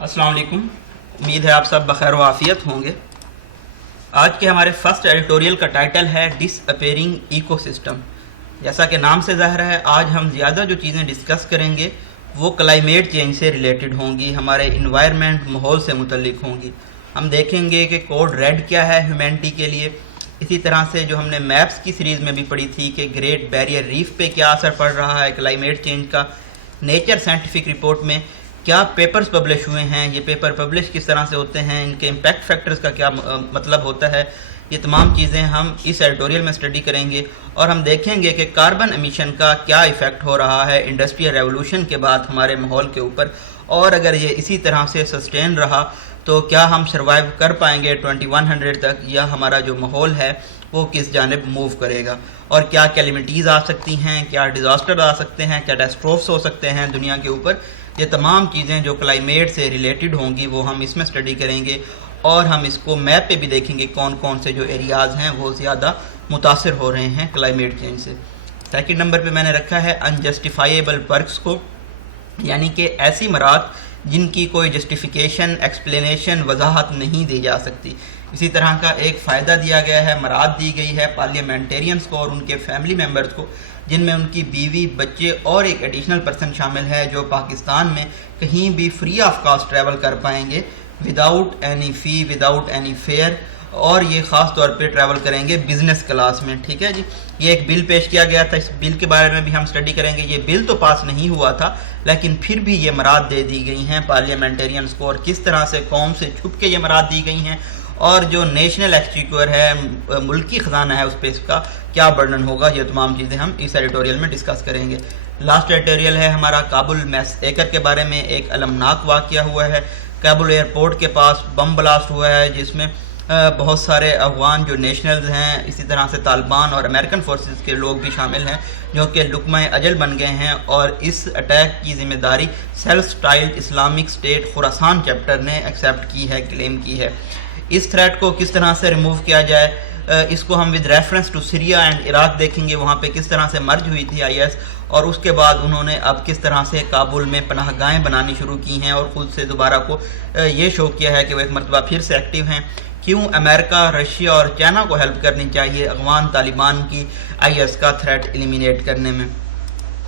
السلام علیکم، امید ہے آپ سب بخیر و عافیت ہوں گے۔ آج کے ہمارے فرسٹ ایڈیٹوریل کا ٹائٹل ہے ڈس اپیئرنگ ایکو سسٹم۔ جیسا کہ نام سے ظاہر ہے، آج ہم زیادہ جو چیزیں ڈسکس کریں گے وہ کلائمیٹ چینج سے ریلیٹڈ ہوں گی، ہمارے انوائرمنٹ ماحول سے متعلق ہوں گی۔ ہم دیکھیں گے کہ کوڈ ریڈ کیا ہے ہیومینٹی کے لیے، اسی طرح سے جو ہم نے میپس کی سیریز میں بھی پڑھی تھی کہ گریٹ بیریئر ریف پہ کیا اثر پڑ رہا ہے کلائمیٹ چینج کا، نیچر سائنٹیفک رپورٹ میں کیا پیپرز پبلش ہوئے ہیں، یہ پیپر پبلش کس طرح سے ہوتے ہیں، ان کے امپیکٹ فیکٹرز کا کیا مطلب ہوتا ہے، یہ تمام چیزیں ہم اس ایڈیٹوریل میں اسٹڈی کریں گے۔ اور ہم دیکھیں گے کہ کاربن ایمیشن کا کیا ایفیکٹ ہو رہا ہے انڈسٹریل ریولوشن کے بعد ہمارے ماحول کے اوپر، اور اگر یہ اسی طرح سے سسٹین رہا تو کیا ہم سروائیو کر پائیں گے 2100 تک، یا ہمارا جو ماحول ہے وہ کس جانب موو کرے گا، اور کیا کیلیمٹیز آ سکتی ہیں، کیا ڈیزاسٹر آ سکتے ہیں، کیٹاسٹروفس ہو سکتے ہیں دنیا کے اوپر۔ یہ تمام چیزیں جو کلائمیٹ سے ریلیٹڈ ہوں گی وہ ہم اس میں اسٹڈی کریں گے، اور ہم اس کو میپ پہ بھی دیکھیں گے کون کون سے جو ایریاز ہیں وہ زیادہ متاثر ہو رہے ہیں کلائمیٹ چینج سے۔ سیکنڈ نمبر پہ میں نے رکھا ہے انجسٹیفائیبل پرکس کو، یعنی کہ ایسی مراد جن کی کوئی جسٹیفیکیشن، ایکسپلینیشن، وضاحت نہیں دی جا سکتی۔ اسی طرح کا ایک فائدہ دیا گیا ہے، مراد دی گئی ہے پارلیمنٹیرینز کو اور ان کے فیملی ممبرز کو، جن میں ان کی بیوی، بچے اور ایک ایڈیشنل پرسن شامل ہے جو پاکستان میں کہیں بھی فری آف کاسٹ ٹریول کر پائیں گے وداؤٹ اینی فی، وداؤٹ اینی فیئر، اور یہ خاص طور پہ ٹریول کریں گے بزنس کلاس میں۔ ٹھیک ہے جی، یہ ایک بل پیش کیا گیا تھا، اس بل کے بارے میں بھی ہم اسٹڈی کریں گے۔ یہ بل تو پاس نہیں ہوا تھا لیکن پھر بھی یہ مراد دے دی گئی ہیں پارلیمنٹیرینز کو، اور کس طرح سے قوم سے چھپ کے یہ مراد دی گئی ہیں، اور جو نیشنل ایکسچیکر ہے، ملکی خزانہ ہے، اس پہ اس کا کیا برڈن ہوگا، یہ تمام چیزیں ہم اس ایڈیٹوریل میں ڈسکس کریں گے۔ لاسٹ ایڈیٹوریل ہے ہمارا کابل میس ایکر کے بارے میں، ایک المناک واقعہ ہوا ہے۔ کابل ایئرپورٹ کے پاس بم بلاسٹ ہوا ہے جس میں بہت سارے افغان جو نیشنلز ہیں، اسی طرح سے طالبان اور امریکن فورسز کے لوگ بھی شامل ہیں جو کہ لقمہ اجل بن گئے ہیں، اور اس اٹیک کی ذمہ داری سیلف سٹائلڈ اسلامک اسٹیٹ خراسان چیپٹر نے ایکسیپٹ کی ہے، کلیم کی ہے۔ اس تھریٹ کو کس طرح سے ریموو کیا جائے، اس کو ہم with reference to Syria and Iraq دیکھیں گے، وہاں پہ کس طرح سے مرج ہوئی تھی IS، اور اس کے بعد انہوں نے اب کس طرح سے کابل میں پناہ گاہیں بنانی شروع کی ہیں، اور خود سے دوبارہ کو یہ شو کیا ہے کہ وہ ایک مرتبہ پھر سے ایکٹیو ہیں۔ کیوں امریکہ، رشیا اور چائنا کو ہیلپ کرنی چاہیے افغان طالبان کی IS کا تھریٹ ایلیمینیٹ کرنے میں۔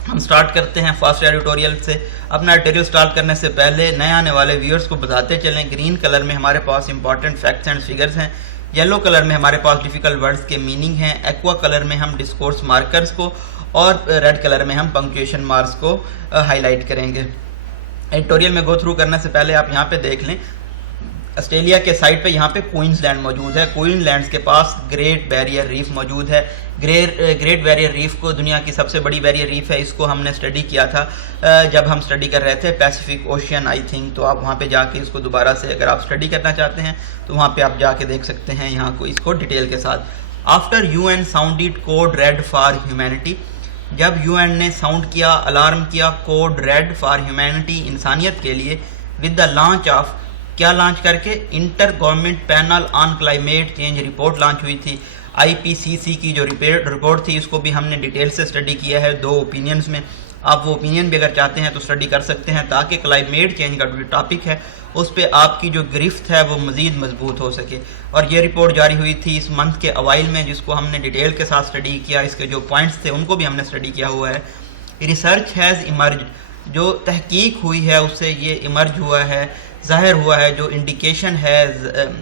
ہم سٹارٹ کرتے ہیں فرسٹ ایڈیٹوریل سے۔ اپنا ایڈیٹوریل سٹارٹ کرنے سے پہلے نئے آنے والے ویورز کو بتاتے چلیں، گرین کلر میں ہمارے پاس امپورٹنٹ فیکٹس اینڈ فگرز ہیں، یلو کلر میں ہمارے پاس ڈیفیکلٹ ورڈز کے میننگ ہیں، ایکوا کلر میں ہم ڈسکورس مارکرز کو، اور ریڈ کلر میں ہم پنکچویشن مارکس کو ہائی لائٹ کریں گے۔ ایڈیٹوریل میں گو تھرو کرنے سے پہلے آپ یہاں پہ دیکھ لیں، آسٹریلیا کے سائٹ پہ یہاں پہ کوئنز لینڈ موجود ہے، کوئن لینڈز کے پاس گریٹ بیریئر ریف موجود ہے۔ گریٹ بیریئر ریف کو دنیا کی سب سے بڑی بیریئر ریف ہے، اس کو ہم نے اسٹڈی کیا تھا جب ہم اسٹڈی کر رہے تھے پیسیفک اوشین آئی تھنک، تو آپ وہاں پہ جا کے اس کو دوبارہ سے اگر آپ اسٹڈی کرنا چاہتے ہیں تو وہاں پہ آپ جا کے دیکھ سکتے ہیں یہاں کو اس کو ڈیٹیل کے ساتھ۔ After UN sounded code red for humanity، جب UN نے ساؤنڈ کیا، الارم کیا کوڈ ریڈ فار ہیومینٹی، انسانیت کے لیے، ود دا لانچ آف، کیا لانچ کر کے، inter government panel on climate change report launch ہوئی تھی۔ IPCC کی جو رپورٹ تھی اس کو بھی ہم نے ڈیٹیل سے اسٹڈی کیا ہے 2 اوپینینز میں، آپ وہ اوپینین بھی اگر چاہتے ہیں تو اسٹڈی کر سکتے ہیں تاکہ کلائمیٹ چینج کا جو ٹاپک ہے اس پہ آپ کی جو گرفت ہے وہ مزید مضبوط ہو سکے۔ اور یہ رپورٹ جاری ہوئی تھی اس منتھ کے اوائل میں، جس کو ہم نے ڈیٹیل کے ساتھ اسٹڈی کیا، اس کے جو پوائنٹس تھے ان کو بھی ہم نے اسٹڈی کیا ہوا ہے۔ ریسرچ ہیز ایمرجڈ، جو تحقیق ہوئی ہے اس سے یہ ایمرج ہوا ہے، ظاہر ہوا ہے، جو انڈیکیشن ہے،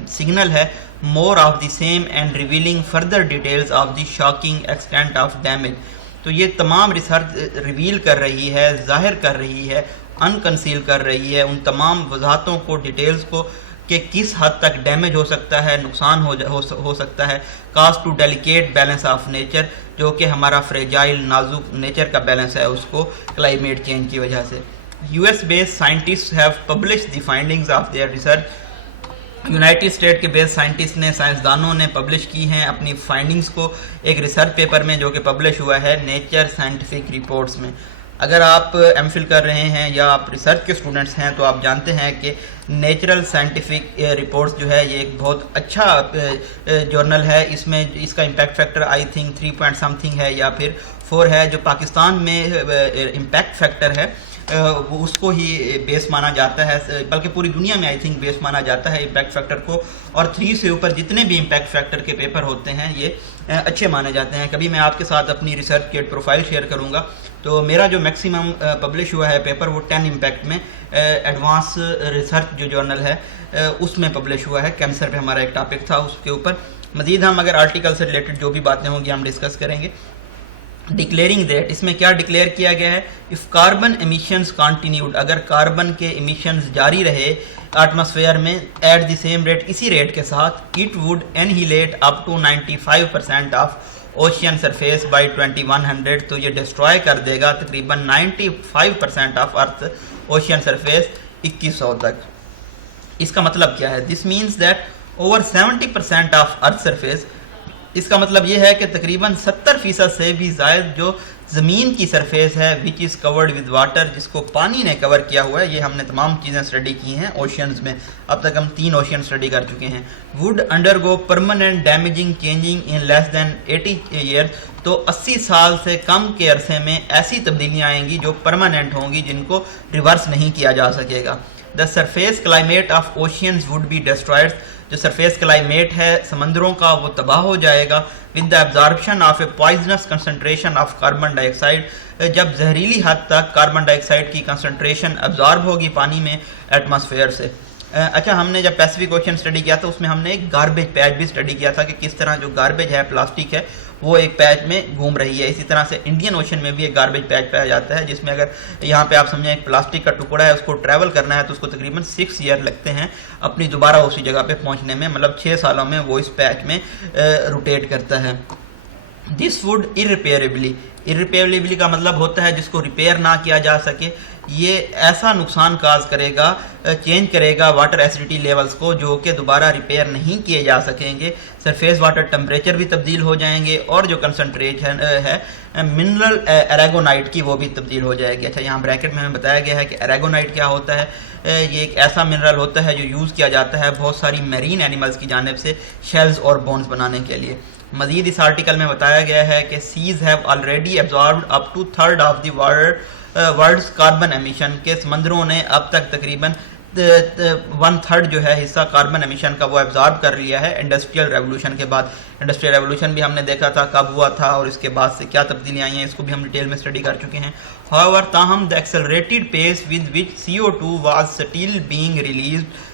سگنل ہے، more of the same and revealing further details of the shocking extent of damage۔ تو یہ تمام ریسرچ ریویل کر رہی ہے، ظاہر کر رہی ہے، انکنسیل کر رہی ہے ان تمام وضاحتوں کو، ڈیٹیلز کو کہ کس حد تک ڈیمیج ہو سکتا ہے، نقصان ہو سکتا ہے، cause to delicate balance of nature, جو کہ ہمارا فریجائل نازک نیچر کا بیلنس ہے اس کو کلائمیٹ چینج کی وجہ سے۔ US based scientists have published the findings of their research، United state کے بیس سائنٹسٹ نے، سائنسدانوں نے پبلش کی ہیں اپنی فائنڈنگز کو ایک ریسرچ پیپر میں جو کہ پبلش ہوا ہے نیچر سائنٹیفک رپورٹس میں۔ اگر آپ ایم فل کر رہے ہیں یا آپ ریسرچ کے اسٹوڈنٹس ہیں تو آپ جانتے ہیں کہ نیچرل سائنٹیفک رپورٹس جو ہے یہ ایک بہت اچھا جرنل ہے، اس میں اس کا impact factor I think 3 point some thing ہے یا پھر 4 ہے۔ جو پاکستان میں امپیکٹ فیکٹر ہے وہ اس کو ہی بیس مانا جاتا ہے، بلکہ پوری دنیا میں آئی تھنک بیس مانا جاتا ہے امپیکٹ فیکٹر کو، اور 3 سے اوپر جتنے بھی امپیکٹ فیکٹر کے پیپر ہوتے ہیں یہ اچھے مانے جاتے ہیں۔ کبھی میں آپ کے ساتھ اپنی ریسرچ کی پروفائل شیئر کروں گا، تو میرا جو میکسیمم پبلش ہوا ہے پیپر وہ 10 امپیکٹ میں ایڈوانس ریسرچ جو جرنل ہے اس میں پبلش ہوا ہے۔ کینسر پہ ہمارا ایک ٹاپک تھا، اس کے اوپر مزید ہم اگر آرٹیکل سے ریلیٹڈ جو بھی باتیں ہوں گی ہم ڈسکس کریں گے۔ ڈکلیئرنگ دیٹ، اس میں کیا ڈکلیئر کیا گیا ہے؟ اف کاربن ایمیشنز کانٹینیوڈ، اگر کاربن کے ایمیشنز جاری رہے ایٹماسفیئر میں ایٹ دی سیم ریٹ، اسی ریٹ کے ساتھ، it would annihilate up to 95% of ocean surface by 2100، تو یہ ڈسٹروائے کر دے گا تقریباً 95% آف ارتھ اوشین سرفیس 2100 تک۔ اس کا مطلب کیا ہے؟ This means that over 70% of earth surface, اس کا مطلب یہ ہے کہ تقریباً 70% سے بھی زائد جو زمین کی سرفیس ہے وچ از کورڈ ود واٹر، جس کو پانی نے کور کیا ہوا ہے، یہ ہم نے تمام چیزیں اسٹڈی کی ہیں اوشینز میں، اب تک ہم 3 اوشین اسٹڈی کر چکے ہیں۔ Would undergo permanent damaging changing in less than 80 year, تو 80 سال سے کم کے عرصے میں ایسی تبدیلیاں آئیں گی جو پرماننٹ ہوں گی، جن کو ریورس نہیں کیا جا سکے گا۔ The surface climate of oceans would be destroyed, جو سرفیس کلائمیٹ ہے سمندروں کا وہ تباہ ہو جائے گا۔ With the absorption of a poisonous concentration of carbon ڈائی آکسائڈ، جب زہریلی حد تک کاربن ڈائی آکسائڈ کی کنسنٹریشن ابزارب ہوگی پانی میں ایٹماسفیئر سے۔ اچھا، ہم نے جب پیسیفک اوشین اسٹڈی کیا تھا اس میں ہم نے ایک گاربیج پیچ بھی اسٹڈی کیا تھا کہ کس طرح جو گاربیج ہے پلاسٹک ہے وہ ایک پیچ میں گھوم رہی ہے۔ اسی طرح سے انڈین اوشن میں بھی ایک گاربیج پیچ پایا جاتا ہے، جس میں اگر یہاں پہ آپ سمجھیں ایک پلاسٹک کا ٹکڑا ہے، اس کو ٹریول کرنا ہے تو اس کو تقریباً 6 ایئر لگتے ہیں اپنی دوبارہ اسی جگہ پہ پہنچنے میں، مطلب 6 سالوں میں وہ اس پیچ میں روٹیٹ کرتا ہے۔ دس وڈ irreparably کا مطلب ہوتا ہے جس کو ریپیئر نہ کیا جا سکے، یہ ایسا نقصان کاز کرے گا، چینج کرے گا واٹر ایسیڈیٹی لیولز کو، جو کہ دوبارہ ریپیئر نہیں کیے جا سکیں گے۔ سرفیس واٹر ٹمپریچر بھی تبدیل ہو جائیں گے، اور جو کنسنٹریشن ہے منرل ایریگونائٹ کی وہ بھی تبدیل ہو جائے گی۔ اچھا، یہاں بریکٹ میں ہمیں بتایا گیا ہے کہ ایریگونائٹ کیا ہوتا ہے۔ یہ ایک ایسا منرل ہوتا ہے جو یوز کیا جاتا ہے بہت ساری میرین اینیملز کی جانب سے شیلز اور بونز بنانے کے لیے۔ مزید اس آرٹیکل میں بتایا گیا ہے کہ seas have already absorbed up to 1/3 of the world's carbon emission, کے سمندروں نے اب تک تقریباً 1/3 جو ہے حصہ کاربن ایمیشن کا وہ ایبزارب کر لیا ہے انڈسٹریل ریولوشن کے بعد۔ انڈسٹریل ریولوشن بھی ہم نے دیکھا تھا کب ہوا تھا اور اس کے بعد سے کیا تبدیلیاں آئی ہیں، اس کو بھی ہم ڈیٹیل میں اسٹڈی کر چکے ہیں۔ However, تاہم the accelerated pace with which CO2 was still being released،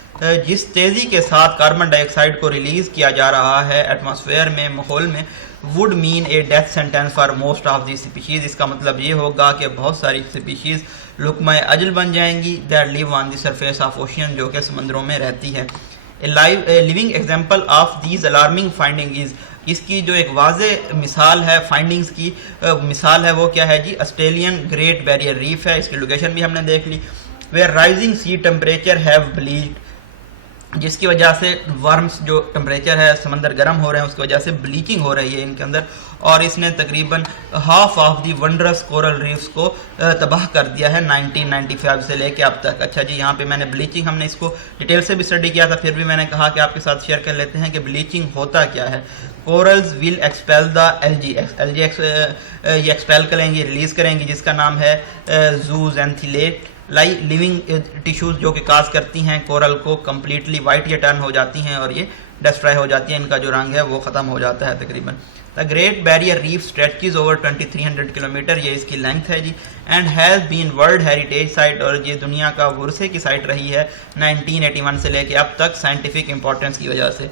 جس تیزی کے ساتھ کاربن ڈائی آکسائڈ کو ریلیز کیا جا رہا ہے ایٹماسفیئر میں، ماحول میں، would mean a death sentence for most of these species، اس کا مطلب یہ ہوگا کہ بہت ساری سپیشیز لقمہ اجل بن جائیں گی that live on the surface of ocean، جو کہ سمندروں میں رہتی ہے۔ A living example of these alarming findings، اس کی جو ایک واضح مثال ہے فائنڈنگز کی مثال ہے وہ کیا ہے جی؟ آسٹریلین گریٹ بیریئر ریف ہے، اس کی لوکیشن بھی ہم نے دیکھ لی۔ where rising sea temperature have bleached، جس کی وجہ سے ورمز جو ٹمپریچر ہے سمندر گرم ہو رہے ہیں اس کی وجہ سے بلیچنگ ہو رہی ہے ان کے اندر، اور اس نے تقریباً half of the wondrous coral reefs کو تباہ کر دیا ہے 1995 سے لے کے اب تک۔ اچھا جی، یہاں پہ میں نے بلیچنگ، ہم نے اس کو ڈیٹیل سے بھی اسٹڈی کیا تھا، پھر بھی میں نے کہا کہ آپ کے ساتھ شیئر کر لیتے ہیں کہ بلیچنگ ہوتا کیا ہے۔ کورلز ول ایکسپیل دا ایلجی یہ ایکسپیل کریں گی، ریلیز کریں گی، جس کا نام ہے زوزینتھیلیٹ لیونگ ٹیشوز، جو کہ کاز کرتی ہیں کورل کو کمپلیٹلی وائٹ یا ٹرن ہو جاتی ہیں اور یہ ڈسٹرائی ہو جاتی ہیں، ان کا جو رنگ ہے وہ ختم ہو جاتا ہے تقریباً۔ The Great Barrier Reef stretches over 2300 kilometres, یہ اس کی لینتھ ہے جی، and has been world heritage site, اور یہ دنیا کا ورثے کی سائٹ رہی ہے 1981 سے لے کے اب تک سائنٹیفک امپورٹنس کی وجہ سے۔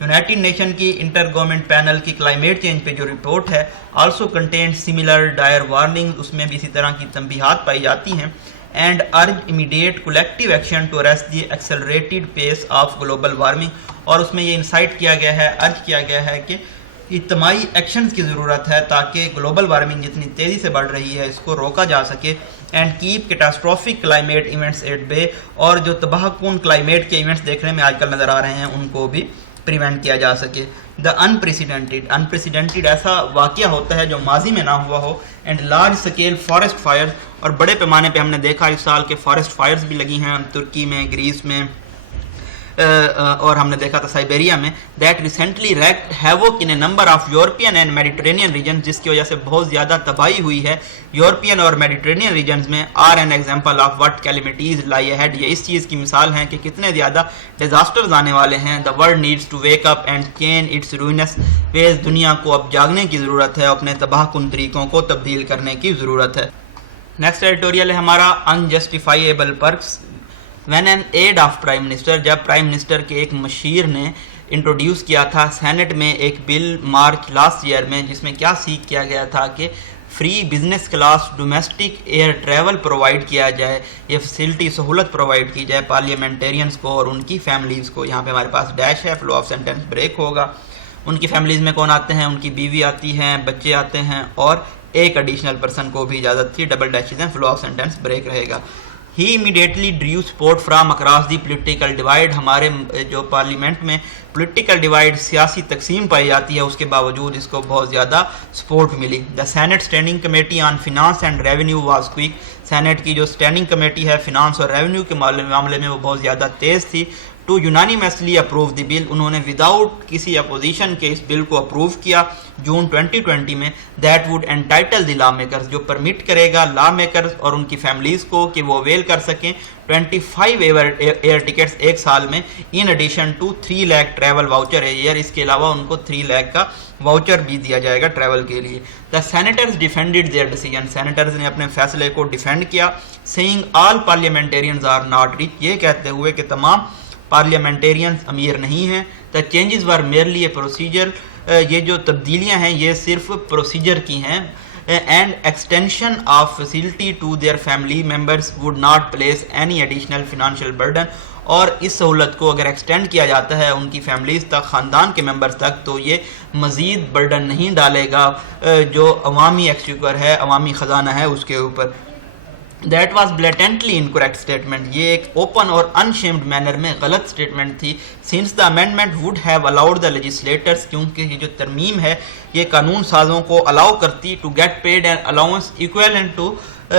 یونائٹڈ نیشن کی انٹر گورنمنٹ پینل کی کلائمیٹ چینج پہ جو رپورٹ ہے also content similar dire warning, اس میں بھی اسی طرح کی تنبیہات پائی جاتی ہیں۔ And urge immediate collective action to arrest the accelerated pace of global warming, اور اس میں یہ انسائٹ کیا گیا ہے، ارج کیا گیا ہے کہ اجتماعی ایکشنز کی ضرورت ہے تاکہ گلوبل وارمنگ جتنی تیزی سے بڑھ رہی ہے اس کو روکا جا سکے، and keep catastrophic climate events at bay, اور جو تباہ کن کلائمیٹ کے ایونٹس دیکھنے میں آج کل نظر آ رہے ہیں ان کو بھی پریونٹ کیا جا سکے۔ دا انپریسیڈنٹڈ ایسا واقعہ ہوتا ہے جو ماضی میں نہ ہوا ہو، and large scale forest fire, اور بڑے پیمانے پہ ہم نے دیکھا اس سال کے فارسٹ فائرز بھی لگی ہیں ترکی میں، گریس میں، اور ہم نے دیکھا تھا سائبیریا میں, that recently wreaked havoc in a number of European and Mediterranean region, جس کی وجہ سے بہت زیادہ تباہی ہوئی ہے یورپین اور میڈیٹرینین ریجنز میں, are an example of what calamities lie ahead, یہ اس چیز کی مثال ہیں کہ کتنے زیادہ ڈیزاسٹرز آنے والے ہیں. The world needs to wake up and change its ruinous ways, دنیا کو اب جاگنے کی ضرورت ہے, اپنے تباہ کن طریقوں کو تبدیل کرنے کی ضرورت ہے. نیکسٹ ایڈیٹوریل ہے ہمارا unjustifiable perks when an aide of prime minister, جب پرائم منسٹر کے ایک مشیر نے انٹروڈیوس کیا تھا سینٹ میں ایک بل مارچ لاسٹ ایئر میں, جس میں کیا سیکھ کیا گیا تھا کہ free business class domestic air travel provide کیا جائے, یہ فیسلٹی سہولت پرووائڈ کی جائے پارلیمنٹیرینز کو اور ان کی فیملیز کو. یہاں پہ ہمارے پاس ڈیش ہے, فلو آف سینٹینس بریک ہوگا. ان کی فیملیز میں کون آتے ہیں, ان کی بیوی آتی ہیں, بچے آتے ہیں, اور ایک ایڈیشنل پرسن کو بھی اجازت تھی. ڈبل ڈیشز ہیں, فلو آف سینٹینس بریک رہے گا. He immediately drew support from across the political divide, ہمارے جو پارلیمنٹ میں پولیٹیکل ڈیوائڈ سیاسی تقسیم پائی جاتی ہے, اس کے باوجود اس کو بہت زیادہ سپورٹ ملی. The Senate standing committee on finance and revenue was quick, Senate کی جو اسٹینڈنگ کمیٹی ہے فنانس اور ریونیو کے معاملے میں وہ بہت زیادہ تیز تھی. To unanimously approve the bill, انہوں نے وداؤٹ کسی اپوزیشن کے اس بل کو اپروو کیا جون 2020 میں. That would entitle the law makers, جو پرمٹ کرے گا لا میکرز اور ان کی فیملیز کو کہ وہ اویل کر سکیں 25 ایئر ٹکٹس ایک سال میں, in addition to 3 lakh travel voucher year, اس کے علاوہ ان کو 3 لاکھ کا واؤچر بھی دیا جائے گا ٹریول کے لیے. The senators defended their decision, senators نے اپنے فیصلے کو ڈیفینڈ کیا. Seeing all parliamentarians are not rich, یہ کہتے ہوئے کہ تمام پارلیمنٹیرینز امیر نہیں ہیں. The changes were merely a procedure, یہ جو تبدیلیاں ہیں یہ صرف پروسیجر کی ہیں. And extension of facility to their family members would not place any additional financial burden, اور اس سہولت کو اگر ایکسٹینڈ کیا جاتا ہے ان کی فیملیز تک, خاندان کے ممبرز تک, تو یہ مزید برڈن نہیں ڈالے گا جو عوامی ایکسچیکر ہے, عوامی خزانہ ہے, اس کے اوپر. That was blatantly incorrect statement, یہ ایک اوپن اور انشیمڈ مینر میں غلط اسٹیٹمنٹ تھی. Since the amendment would have allowed the legislators, کیونکہ یہ جو ترمیم ہے یہ قانون سازوں کو الاؤ کرتی to get paid an allowance equivalent to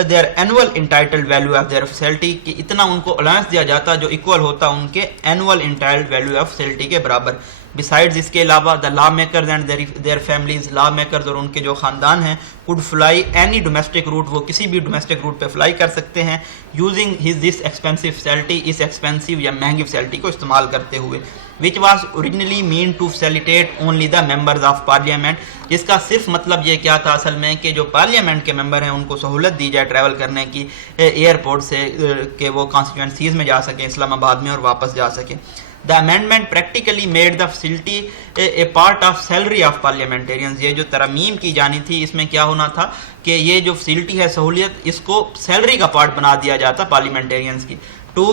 their annual entitled value of their facility, کہ اتنا ان کو الاؤنس دیا جاتا جو ایکول ہوتا ان کے annual entitled value of facility کے برابر. بسائڈز, اس کے علاوہ the lawmakers and their families, lawmakers اور ان کے جو خاندان ہیں, could fly any domestic route, وہ کسی بھی ڈومیسٹک روٹ پہ فلائی کر سکتے ہیں, using this expensive facility, اس ایکسپینسو یا مہنگی فیسلٹی کو استعمال کرتے ہوئے, which was originally meant to facilitate only the members of parliament, جس کا صرف مطلب یہ کیا تھا اصل میں کہ جو پارلیمنٹ کے ممبر ہیں ان کو سہولت دی جائے ٹریول کرنے کی ایئرپورٹ سے, کہ وہ کانسٹیٹوئنسیز میں جا سکیں, اسلام آباد میں, اور واپس جا سکیں. The amendment practically made the facility a part of salary of parliamentarians, یہ جو ترمیم کی جانی تھی اس میں کیا ہونا تھا کہ یہ جو فیسلٹی ہے سہولیت, اس کو سیلری کا پارٹ بنا دیا جاتا پارلیمنٹیرینز کی. ٹو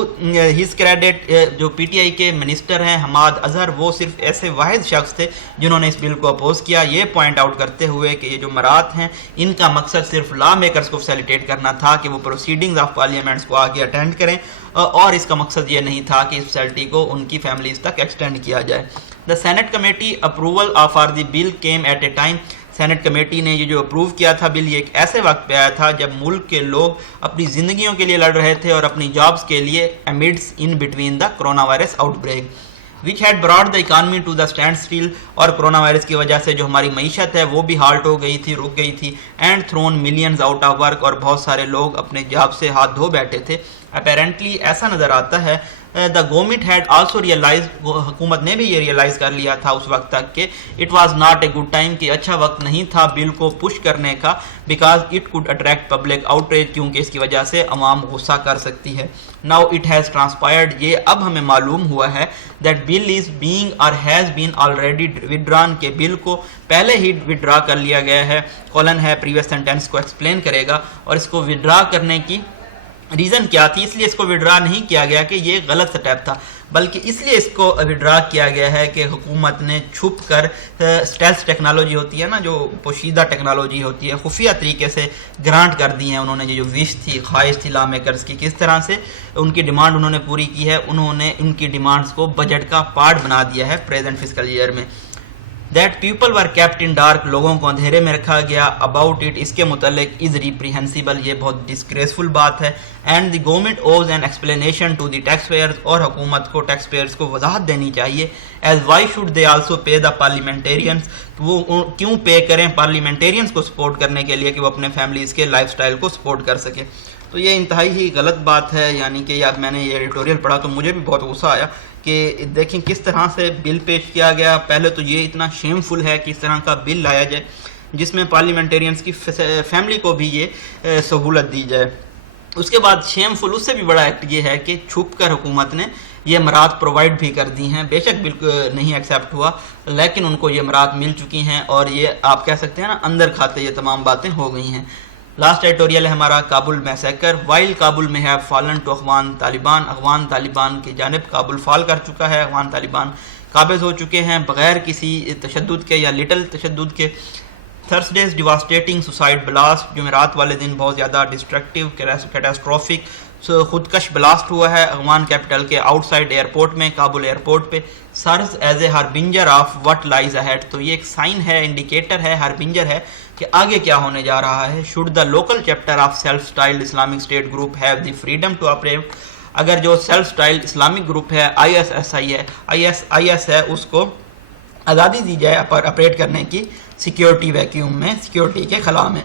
ہز کریڈٹ, جو پی ٹی آئی کے منسٹر ہیں حماد اظہر, وہ صرف ایسے واحد شخص تھے جنہوں نے اس بل کو اپوز کیا, یہ پوائنٹ آؤٹ کرتے ہوئے کہ یہ جو مراد ہیں ان کا مقصد صرف لا میکرز کو فیسیلیٹیٹ کرنا تھا کہ وہ پروسیڈنگز آف پارلیمنٹس کو آگے اٹینڈ کریں, اور اس کا مقصد یہ نہیں تھا کہ اس فیسلٹی کو ان کی فیملیز تک ایکسٹینڈ کیا جائے. The Senate committee approval for the bill came at a time, Senate committee نے یہ جو اپروو کیا تھا بل, یہ ایک ایسے وقت پہ آیا تھا جب ملک کے لوگ اپنی زندگیوں کے لیے لڑ رہے تھے اور اپنی جابز کے لیے amidst in between the corona virus out break, which had brought the economy to the stand still, اور کرونا وائرس کی وجہ سے جو ہماری معیشت ہے وہ بھی ہالٹ ہو گئی تھی, رک گئی تھی. And thrown millions out of work, اور بہت سارے لوگ اپنے جاب سے ہاتھ دھو بیٹھے تھے. اپیرنٹلی ایسا نظر آتا ہے the government had also realize, حکومت نے بھی یہ ریئلائز کر لیا تھا اس وقت تک کہ it was not a good time, کہ اچھا وقت نہیں تھا بل کو پش کرنے کا, because it could attract public outreach, کیونکہ اس کی وجہ سے عوام غصہ کر سکتی ہے. ناؤ اٹ ہیز ٹرانسپائرڈ, یہ اب ہمیں معلوم ہوا ہے دیٹ بل از بینگ اور ہیز بین آلریڈی ودران, کے بل کو پہلے ہی ودرا کر لیا گیا ہے. کولن ہے پریویس سینٹینس کو ایکسپلین کرے گا, اور اس کو ودرا کرنے کی ریزن کیا تھی, اس لیے اس کو وڈرا نہیں کیا گیا کہ یہ غلط سٹیپ تھا, بلکہ اس لیے اس کو وڈرا کیا گیا ہے کہ حکومت نے چھپ کر اسٹیلتھ ٹیکنالوجی ہوتی ہے نا, جو پوشیدہ ٹیکنالوجی ہوتی ہے, خفیہ طریقے سے گرانٹ کر دی ہیں انہوں نے. یہ جو وش تھی, خواہش تھی لا میکرز کی, کس طرح سے ان کی ڈیمانڈ انہوں نے پوری کی ہے, انہوں نے ان کی ڈیمانڈز کو بجٹ کا پارٹ بنا دیا ہے پریزنٹ فسکل ایئر میں. That people were kept in dark, لوگوں کو اندھیرے میں رکھا گیا، اباؤٹ اٹ، اس کے متعلق، از ریپریہنسیبل، یہ بہت ڈسگریسفل بات ہے، and the government owes an explanation to the tax payers, اور حکومت کو ٹیکس پیئرز کو وضاحت دینی چاہیے، as why should they also pay the parliamentarians, وہ کیوں پے کریں پارلیمنٹیرینس کو سپورٹ کرنے کے لیے کہ وہ اپنے فیملیز کے لائف سٹائل کو سپورٹ کر سکے. تو یہ انتہائی ہی غلط بات ہے. یعنی کہ یار میں نے یہ ایڈیٹوریل پڑھا تو مجھے بھی بہت غصہ آیا کہ دیکھیں کس طرح سے بل پیش کیا گیا. پہلے تو یہ اتنا شیم فل ہے کہ اس طرح کا بل لایا جائے جس میں پارلیمنٹیرینس کی فیملی کو بھی یہ سہولت دی جائے. اس کے بعد شیم فل اس سے بھی بڑا ایکٹ یہ ہے کہ چھپ کر حکومت نے یہ امراض پرووائڈ بھی کر دی ہیں. بے شک بالکل نہیں ایکسیپٹ ہوا لیکن ان کو یہ امراض مل چکی ہیں اور یہ آپ کہہ سکتے ہیں نا اندر کھاتے یہ تمام باتیں ہو گئی ہیں. لاسٹ ایڈیٹوریل ہے ہمارا کابل میسیکر. وائل کابل میں have fallen to Afghan Taliban, Afghan Taliban کی جانب کابل فال کر چکا ہے، افغان طالبان قابض ہو چکے ہیں بغیر کسی تشدد کے یا لٹل تشدد کے. تھرسڈیز ڈیواسٹیٹنگ سوسائڈ بلاسٹ، جمعرات والے دن بہت زیادہ ڈسٹرکٹیو کیٹاسٹروفک خودکش بلاسٹ ہوا ہے افغان کیپٹل کے آؤٹ سائڈ ایئرپورٹ میں، کابل ایئرپورٹ پہ. Serves as a harbinger of what lies ahead, تو یہ ایک سائن ہے، انڈیکیٹر ہے، ہاربنجر ہے کہ آگے کیا ہونے جا رہا ہے. Should the local chapter of self styled Islamic State group have the freedom to operate, اگر جو سیلف سٹائلڈ اسلامک گروپ ہے آئی ایس ہے اس کو آزادی دی جائے آپریٹ کرنے کی سیکیورٹی ویکیوم میں، سیکیورٹی کے خلا میں.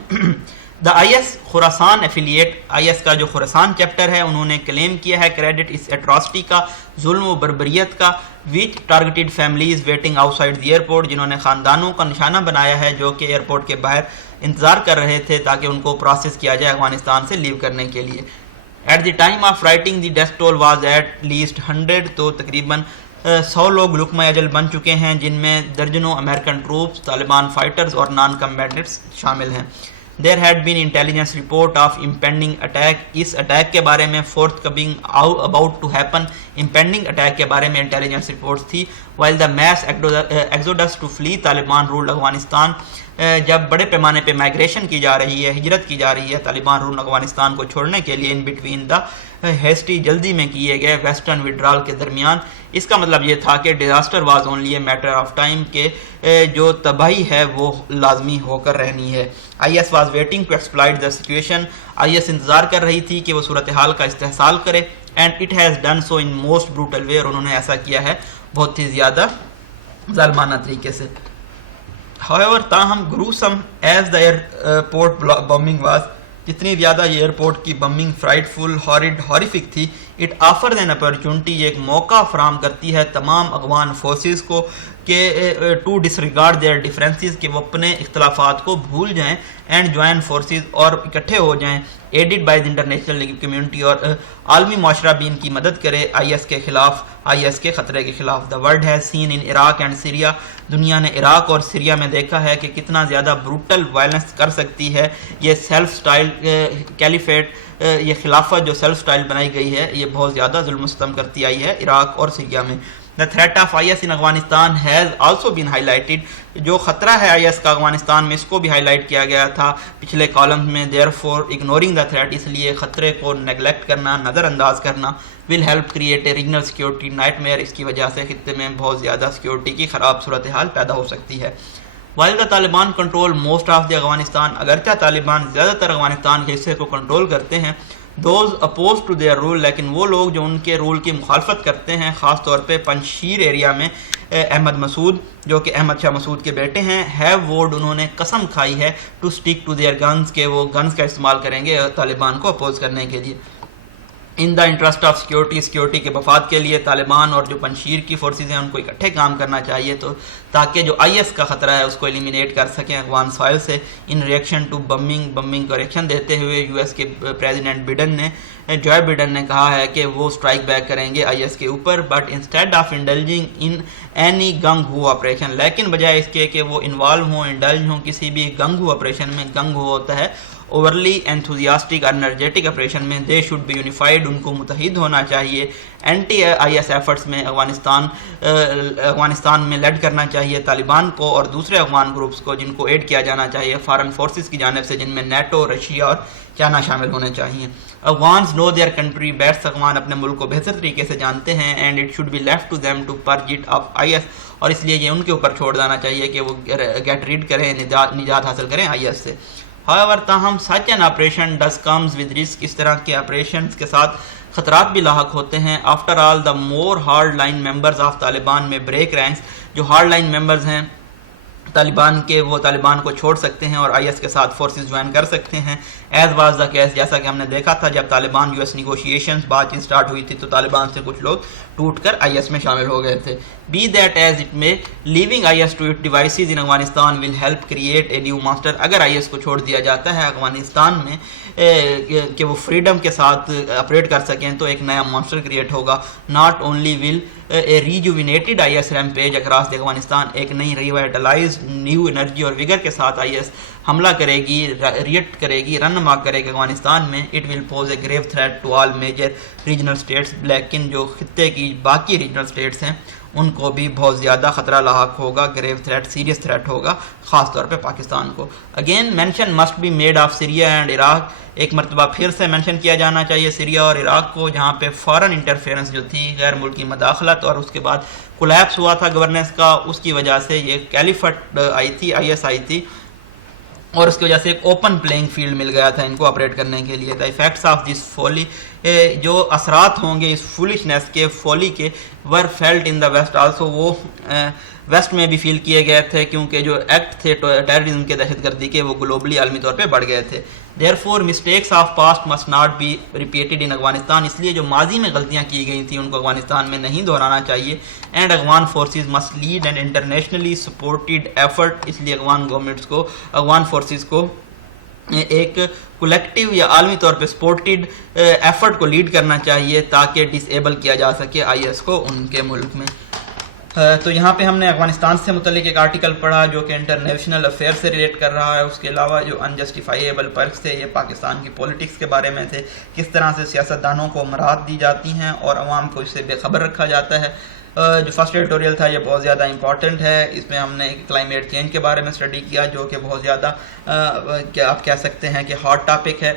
The I S Khorasan affiliate, I S کا جو خراسان چیپٹر ہے انہوں نے کلیم کیا ہے کریڈٹ اس ایٹراسٹی کا، ظلم و بربریت کا، which targeted families waiting outside the airport, جنہوں نے خاندانوں کا نشانہ بنایا ہے جو کہ ایئرپورٹ کے باہر انتظار کر رہے تھے تاکہ ان کو پروسیس کیا جائے افغانستان سے لیو کرنے کے لیے. At the time of writing the death toll was at least 100، تو تقریباً 100 لوگ لقمہ اجل بن چکے ہیں جن میں درجنوں امریکن ٹروپس، طالبان فائٹرز اور نان کمبیٹنٹس شامل ہیں. There had been intelligence report of impending attack, اس اٹیک کے بارے میں forthcoming about to happen, impending attack کے بارے میں انٹیلیجنس رپورٹس تھی. While the mass exodus to flee Taliban rule Afghanistan, جب بڑے پیمانے پہ مائگریشن کی جا رہی ہے، ہجرت کی جا رہی ہے طالبان رول افغانستان کو چھوڑنے کے لیے، ان بٹوین دا ہیسٹی، جلدی میں کیے گئے ویسٹرن وڈرال کے درمیان. اس کا مطلب یہ تھا کہ disaster was only a matter of time, کہ جو تباہی ہے وہ لازمی ہو کر رہنی ہے. I S was waiting to exploit the situation, I S انتظار کر رہی تھی کہ وہ صورتحال کا استحصال کرے. And it has done so in most brutal way, اور انہوں نے ایسا کیا ہے بہت ہی زیادہ ظالمانہ طریقے سے. However, تاہم gruesome as the airport bombing was، جتنی زیادہ یہ ایئرپورٹ کی بمبنگ فرائٹفل، ہارڈ، ہاریفک تھی، اٹ آفر این اپرچونٹی، یہ ایک موقع فراہم کرتی ہے تمام افغان فورسز کو کہ ٹو ڈسریگارڈ دیئر ڈفرینسز، کہ وہ اپنے اختلافات کو بھول جائیں، اینڈ جوائن فورسز، اور اکٹھے ہو جائیں، added by the international community, اور عالمی معاشرہ بھی ان کی مدد کرے آئی ایس کے خلاف، آئی ایس کے خطرے کے خلاف. The world has seen in Iraq and Syria, دنیا نے عراق اور سیریا میں دیکھا ہے کہ کتنا زیادہ بروٹل وائلنس کر سکتی ہے یہ سیلف سٹائل کیلیفیٹ، یہ خلافت جو سیلف سٹائل بنائی گئی ہے یہ بہت زیادہ ظلم و ستم کرتی آئی ہے عراق اور سیریا میں. The threat of IS in Afghanistan has also been highlighted، جو خطرہ ہے آئی ایس کا افغانستان میں اس کو بھی ہائی لائٹ کیا گیا تھا پچھلے کالم میں. therefore ignoring the threat، اس لیے خطرے کو نیگلیکٹ کرنا، نظر انداز کرنا، will help create a regional security nightmare، اس کی وجہ سے خطے میں بہت زیادہ سیکیورٹی کی خراب صورتحال پیدا ہو سکتی ہے. while the Taliban control most of the Afghanistan, اگرچہ طالبان زیادہ تر افغانستان کے حصے کو کنٹرول کرتے ہیں، those opposed to their rule، لیکن وہ لوگ جو ان کے رول کی مخالفت کرتے ہیں، خاص طور پہ پنجشیر ایریا میں احمد مسعود جو کہ احمد شاہ مسعود کے بیٹے ہیں، have vowed، انہوں نے قسم کھائی ہے to stick to their guns، کہ وہ گنز کا استعمال کریں گے طالبان کو اپوز کرنے کے لیے. In the interest of security, security کے مفاد کے لیے طالبان اور جو پنجشیر کی فورسز ہیں ان کو اکٹھے کام کرنا چاہیے، تو تاکہ جو آئی ایس کا خطرہ ہے اس کو ایلیمینیٹ کر سکیں افغان سوائل سے. ان ریئیکشن ٹو بمبنگ کو ریئیکشن دیتے ہوئے یو ایس کے پریزیڈنٹ جوائے بائیڈن نے کہا ہے کہ وہ اسٹرائک بیک کریں گے آئی ایس کے اوپر، but instead of indulging in any king who operation, لیکن بجائے اس کے کہ وہ انوالو ہوں، انڈلج ہوں کسی بھی گنگ ہو آپریشن میں. گنگ ہو ہوتا ہے اوورلی انتھوزیاسٹک انرجیٹک آپریشن میں دے شوڈ بی یونیفائڈ، ان کو متحد ہونا چاہیے. اینٹی آئی ایس ایفرٹس میں افغانستان میں لیڈ کرنا چاہیے طالبان کو اور دوسرے افغان گروپس کو جن کو ایڈ کیا جانا چاہیے فارن فورسز کی جانب سے، جن میں نیٹو، رشیا اور چائنا شامل ہونے چاہیے. Afghans know their country best, افغان اپنے ملک کو بہتر طریقے سے جانتے ہیں. And it should be left to them to purge it of I S, اور اس لیے یہ ان کے اوپر چھوڑ دینا چاہیے کہ وہ گیٹ ریڈ کریں، نجات حاصل کریں آئی ایس سے. However, تاہم such an operation does comes with risk، اس طرح کے آپریشنز کے ساتھ خطرات بھی لاحق ہوتے ہیں. After all, the more hard line members of Taliban میں break ranks، جو ہارڈ لائن ممبرز ہیں طالبان کے وہ طالبان کو چھوڑ سکتے ہیں اور آئی ایس کے ساتھ فورسز جوائن کر سکتے ہیں. ایز واز دا کیس، جیسا کہ ہم نے دیکھا تھا جب طالبان یو ایس نیگوشیشنز بات چیت سٹارٹ ہوئی تھی تو طالبان سے کچھ لوگ ٹوٹ کر آئی ایس میں شامل ہو گئے تھے. Be that as it may, leaving I S to its devices in Afghanistan will help create a new master. اگر آئی ایس کو چھوڑ دیا جاتا ہے افغانستان میں کہ وہ فریڈم کے ساتھ آپریٹ کر سکیں تو ایک نیا مانسٹر کریٹ ہوگا. Not only will a rejuvenated I S rampage across the Afghanistan, ایک نئی ریوائٹلائز نیو انرجی اور ویگر کے ساتھ آئی ایس حملہ کرے گی، ریئیکٹ کرے گی، رن مارک کرے گی افغانستان میں. It will pose a grave threat to all major regional states, لیکن جو خطے کی باقی ریجنل اسٹیٹس ہیں ان کو بھی بہت زیادہ خطرہ لاحق ہوگا. گریو تھریٹ، سیریس تھریٹ ہوگا خاص طور پہ پاکستان کو. Again mention must be made of Syria and Iraq, ایک مرتبہ پھر سے مینشن کیا جانا چاہیے سیریا اور عراق کو، جہاں پہ فارن انٹرفیئرنس جو تھی، غیر ملکی مداخلت، اور اس کے بعد کولیپس ہوا تھا گورننس کا، اس کی وجہ سے یہ کیلیفٹ آئی تھی، آئی ایس آئی تھی، اور اس کی وجہ سے ایک اوپن پلینگ فیلڈ مل گیا تھا ان کو آپریٹ کرنے کے لیے. دا ایفیکٹس آف دس فولی، جو اثرات ہوں گے اس فولشنس کے، فولی کے، ور felt in the waste also, وہ ویسٹ میں بھی فیل کیے گئے تھے کیونکہ جو ایکٹ تھے ٹیررزم کے، دہشت گردی کے، وہ گلوبلی عالمی طور پہ بڑھ گئے تھے. Therefore, mistakes of past must not be repeated in Afghanistan, اس لیے جو ماضی میں غلطیاں کی گئی تھیں ان کو افغانستان میں نہیں دہرانا چاہیے. And Afghan forces must lead and internationally supported effort, اس لیے افغان گورنمنٹس کو، افغان فورسز کو ایک کولیکٹیو یا عالمی طور پہ سپورٹڈ ایفرٹ کو لیڈ کرنا چاہیے تاکہ ڈس ایبل کیا جا سکے آئی ایس کو ان کے ملک میں. تو یہاں پہ ہم نے افغانستان سے متعلق ایک آرٹیکل پڑھا جو کہ انٹرنیشنل افیئر سے ریلیٹ کر رہا ہے. اس کے علاوہ جو انجسٹیفائیبل پرکس تھے یہ پاکستان کی پولیٹکس کے بارے میں تھے، کس طرح سے سیاستدانوں کو امرات دی جاتی ہیں اور عوام کو اس سے بے خبر رکھا جاتا ہے. جو فرسٹ ایڈیٹوریل تھا یہ بہت زیادہ امپورٹنٹ ہے. اس میں ہم نے کلائمیٹ چینج کے بارے میں اسٹڈی کیا جو کہ بہت زیادہ آپ کہہ سکتے ہیں کہ ہاٹ ٹاپک ہے.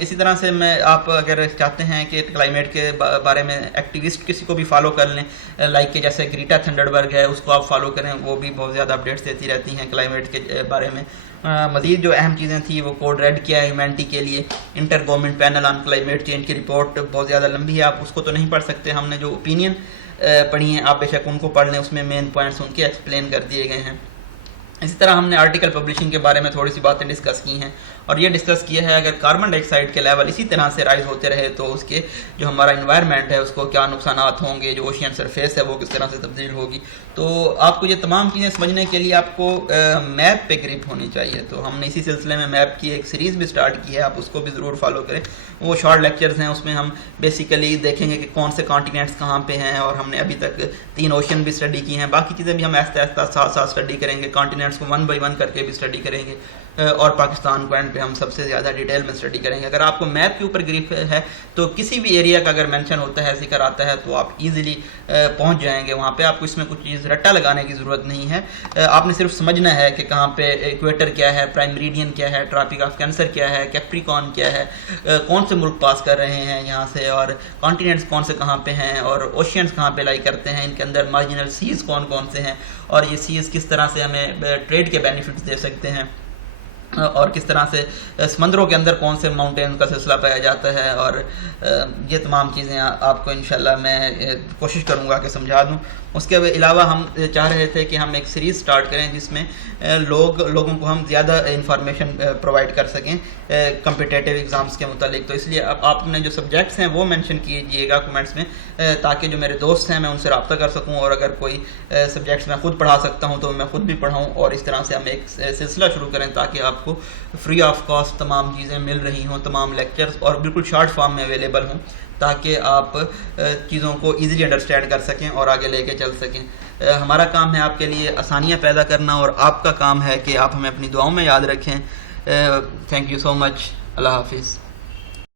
اسی طرح سے میں آپ اگر چاہتے ہیں کہ کلائمیٹ کے بارے میں ایکٹیوسٹ کسی کو بھی فالو کر لیں، لائک کہ جیسے گریٹا تھنڈربرگ ہے، اس کو آپ فالو کریں، وہ بھی بہت زیادہ اپڈیٹس دیتی رہتی ہیں کلائمیٹ کے بارے میں. مزید جو اہم چیزیں تھیں وہ کوڈ ریڈ کیا ہے ہیومینٹی کے لیے، inter government panel on climate change کی رپورٹ بہت زیادہ لمبی ہے، آپ اس کو تو نہیں پڑھ سکتے. ہم نے جو اوپینین پڑھی ہیں آپ بے شک ان کو پڑھ لیں، اس میں مین پوائنٹس ان کے ایکسپلین کر دیے گئے ہیں. اسی طرح ہم نے آرٹیکل پبلشنگ کے بارے میں تھوڑی سی باتیں ڈسکس کی ہیں اور یہ ڈسکس کیا ہے اگر کاربن ڈائی آکسائڈ کے لیول اسی طرح سے رائز ہوتے رہے تو اس کے جو ہمارا انوائرمنٹ ہے اس کو کیا نقصانات ہوں گے، جو اوشین سرفیس ہے وہ کس طرح سے تبدیل ہوگی. تو آپ کو یہ تمام چیزیں سمجھنے کے لیے آپ کو میپ پہ گرپ ہونی چاہیے. تو ہم نے اسی سلسلے میں میپ کی ایک سیریز بھی سٹارٹ کی ہے، آپ اس کو بھی ضرور فالو کریں. وہ شارٹ لیکچرز ہیں، اس میں ہم بیسیکلی دیکھیں گے کہ کون سے کانٹیننٹس کہاں پہ ہیں، اور ہم نے ابھی تک 3 اوشین بھی اسٹڈی کی ہیں. باقی چیزیں بھی ہم آہستہ آہستہ ساتھ ساتھ اسٹڈی کریں گے، کانٹیننٹس کو 1 بائی 1 کر کے بھی اسٹڈی کریں گے، اور پاکستان کو اینڈ پہ ہم سب سے زیادہ ڈیٹیل میں اسٹڈی کریں گے. اگر آپ کو میپ کے اوپر گریپ ہے تو کسی بھی ایریا کا اگر مینشن ہوتا ہے، ذکر آتا ہے، تو آپ ایزیلی پہنچ جائیں گے وہاں پہ. آپ کو اس میں کچھ چیز رٹا لگانے کی ضرورت نہیں ہے، آپ نے صرف سمجھنا ہے کہ کہاں پہ ایکویٹر کیا ہے، پرائم میریڈین کیا ہے، ٹراپک آف کینسر کیا ہے، کیپریکون کیا ہے، کون سے ملک پاس کر رہے ہیں یہاں سے، اور کانٹیننٹس کون سے کہاں پہ ہیں، اور اوشینس کہاں پہ لائی کرتے ہیں، ان کے اندر مارجنل سیز کون کون سے ہیں، اور یہ سیز کس طرح سے ہمیں ٹریڈ کے بینیفٹس دے سکتے ہیں، اور کس طرح سے سمندروں کے اندر کون سے ماؤنٹین کا سلسلہ پایا جاتا ہے. اور یہ تمام چیزیں آپ کو انشاءاللہ میں کوشش کروں گا کہ سمجھا دوں. اس کے علاوہ ہم چاہ رہے تھے کہ ہم ایک سیریز سٹارٹ کریں جس میں لوگوں کو ہم زیادہ انفارمیشن پرووائڈ کر سکیں کمپٹیٹیو ایگزامس کے متعلق. تو اس لیے اب آپ نے جو سبجیکٹس ہیں وہ مینشن کیجیے گا کمنٹس میں، تاکہ جو میرے دوست ہیں میں ان سے رابطہ کر سکوں، اور اگر کوئی سبجیکٹس میں خود پڑھا سکتا ہوں تو میں خود بھی پڑھاؤں، اور اس طرح سے ہم ایک سلسلہ شروع کریں تاکہ آپ کو فری آف کاسٹ تمام چیزیں مل رہی ہوں، تمام لیکچرز، اور بالکل شارٹ فارم میں اویلیبل ہوں تاکہ آپ چیزوں کو ایزیلی انڈرسٹینڈ کر سکیں اور آگے لے کے چل سکیں. ہمارا کام ہے آپ کے لیے آسانیاں پیدا کرنا، اور آپ کا کام ہے کہ آپ ہمیں اپنی دعاؤں میں یاد رکھیں. تھینک یو سو مچ. اللہ حافظ.